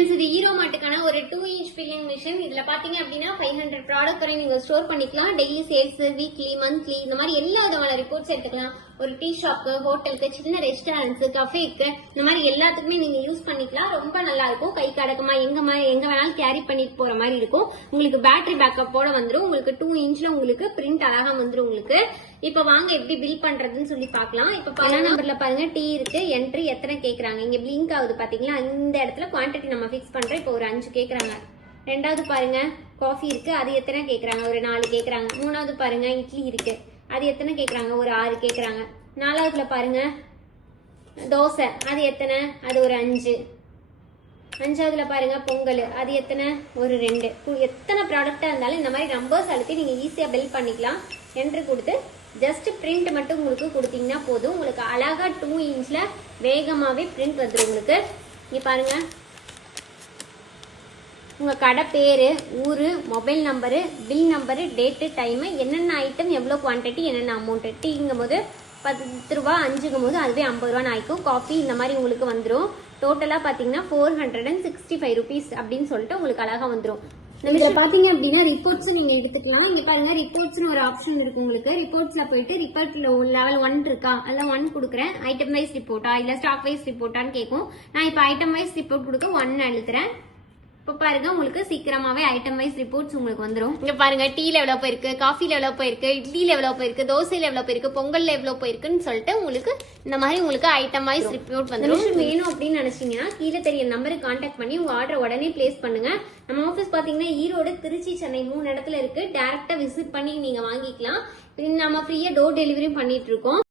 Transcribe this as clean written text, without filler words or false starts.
Friends, இது hero மாட்டுக்கான ஒரு 2 inch filling machine. இதுல பாத்தீங்க அப்படின்னா 500 ப்ராடக்ட் வரை நீங்க ஸ்டோர் பண்ணிக்கலாம். டெய்லி சேல்ஸ், வீக்லி, மந்த்லி இந்த மாதிரி எல்லா விதமான ரிப்போர்ட்ஸ் எடுத்துக்கலாம். ஒரு டீ ஷாப்க்கு, ஹோட்டலுக்கு, சின்ன ரெஸ்டாரண்ட்ஸ், கஃபேக்கு இந்த மாதிரி எல்லாத்துக்குமே நீங்க யூஸ் பண்ணிக்கலாம். ரொம்ப நல்லா இருக்கும். கை கடக்கமா எங்க வேணாலும் கேரி பண்ணிட்டு போற மாதிரி இருக்கும். உங்களுக்கு பேட்டரி பேக்கப்போட வந்துடும். உங்களுக்கு 2 இன்ச்ல உங்களுக்கு பிரிண்ட் அழகா வந்துடும் உங்களுக்கு. இப்ப வாங்க எப்படி பில் பண்றதுன்னு சொல்லி பாக்கலாம். இப்ப 1 நம்பர்ல பாருங்க டீ இருக்கு. என்ட்ரி எத்தனை கேக்குறாங்க, இங்க பிளிங்க் ஆகுது பாத்தீங்களா? இந்த இடத்துல குவான்டிட்டி நம்ம ஃபிக்ஸ் பண்றோம். இப்போ ஒரு 5 கேக்குறாங்க. ரெண்டாவது பாருங்க காஃபி இருக்கு, அது எத்தனை கேக்குறாங்க, ஒரு 4 கேக்குறாங்க. மூணாவது பாருங்க இட்லி இருக்கு, அது எத்தனை கேக்குறாங்க, ஒரு 6 கேக்குறாங்க. நாலாவதுல பாருங்க தோசை, அது எத்தனை, அது ஒரு 5. அஞ்சாவதுல பாருங்க பொங்கல், அது எத்தனை, ஒரு 2. எத்தனை ப்ராடக்டா இருந்தாலும் இந்த மாதிரி நம்பர்ஸ் அழுத்தி நீங்க ஈஸியா பில் பண்ணிக்கலாம். என்ட்ரி கொடுத்து ஜஸ்ட் பிரிண்ட் மட்டும் உங்களுக்கு கொடுத்தீங்கன்னா போதும். உங்களுக்கு அழகா 2 இன்ச்ல வேகமாவே பிரிண்ட் வந்துடும் உங்களுக்கு. இங்க பாருங்க உங்க கடை பேரு, ஊரு, mobile number, bill number, date, time, என்னென்ன ஐட்டம், எவ்வளவு குவான்டிட்டி, என்னென்ன அமௌண்ட். டீங்கும் போது 10 ரூபா, 5ங்கும் போது அதுவே 50 ரூபான்னு ஆயிக்கும். காஃபி இந்த மாதிரி உங்களுக்கு வந்துடும். டோட்டலா பாத்தீங்கன்னா 465 ருபீஸ் அப்படின்னு சொல்லிட்டு உங்களுக்கு அழகா வந்துடும். இதுல பாத்தீங்க அப்படின்னா ரிப்போர்ட்ஸ் நீங்க எடுத்துக்கலாம். இங்க பாருங்க ரிப்போர்ட்ஸ்னு ஒரு ஆப்ஷன் இருக்கு உங்களுக்கு. ரிப்போர்ட்ஸ்ல போயிட்டு ரிப்போர்ட்ல லெவல் 1 இருக்கா, அல்ல 1 கொடுக்குறேன். ஐட்டம் வைஸ் ரிப்போர்ட்டா இல்ல ஸ்டாக் வைஸ் ரிப்போர்ட்டான்னு கேட்கும். நான் இப்ப ஐட்டம் வைஸ் ரிப்போர்ட் கொடுக்க 1 அழுத்துறேன். இப்ப பாருங்க உங்களுக்கு சீக்கிரமாவே ஐட்டம் வைஸ் ரிப்போர்ட்ஸ் உங்களுக்கு வந்துடும். இங்க பாருங்க டீல எவ்வளவு போயிருக்கு, காஃபில எவ்வளவு போயிருக்கு, இட்லில எவ்வளவு போயிருக்கு, தோசையில எவ்வளவு போயிருக்கு, பொங்கல்ல எவ்வளவு போயிருக்குன்னு சொல்லிட்டு உங்களுக்கு இந்த மாதிரி உங்களுக்கு ஐட்டம் வைஸ் ரிப்போர்ட் வந்துடும். வேணும் அப்படின்னு நினைச்சீங்கன்னா கீழே தெரிய நம்பருக்கு கான்டாக்ட் பண்ணி உங்க ஆர்டர் உடனே பிளேஸ் பண்ணுங்க. நம்ம ஆஃபீஸ் பாத்தீங்கன்னா ஈரோடு, திருச்சி, சென்னை 3 இடத்துல இருக்கு. டைரக்டா விசிட் பண்ணி நீங்க வாங்கிக்கலாம். நம்ம ஃப்ரீயா டோர் டெலிவரியும் பண்ணிட்டு இருக்கோம்.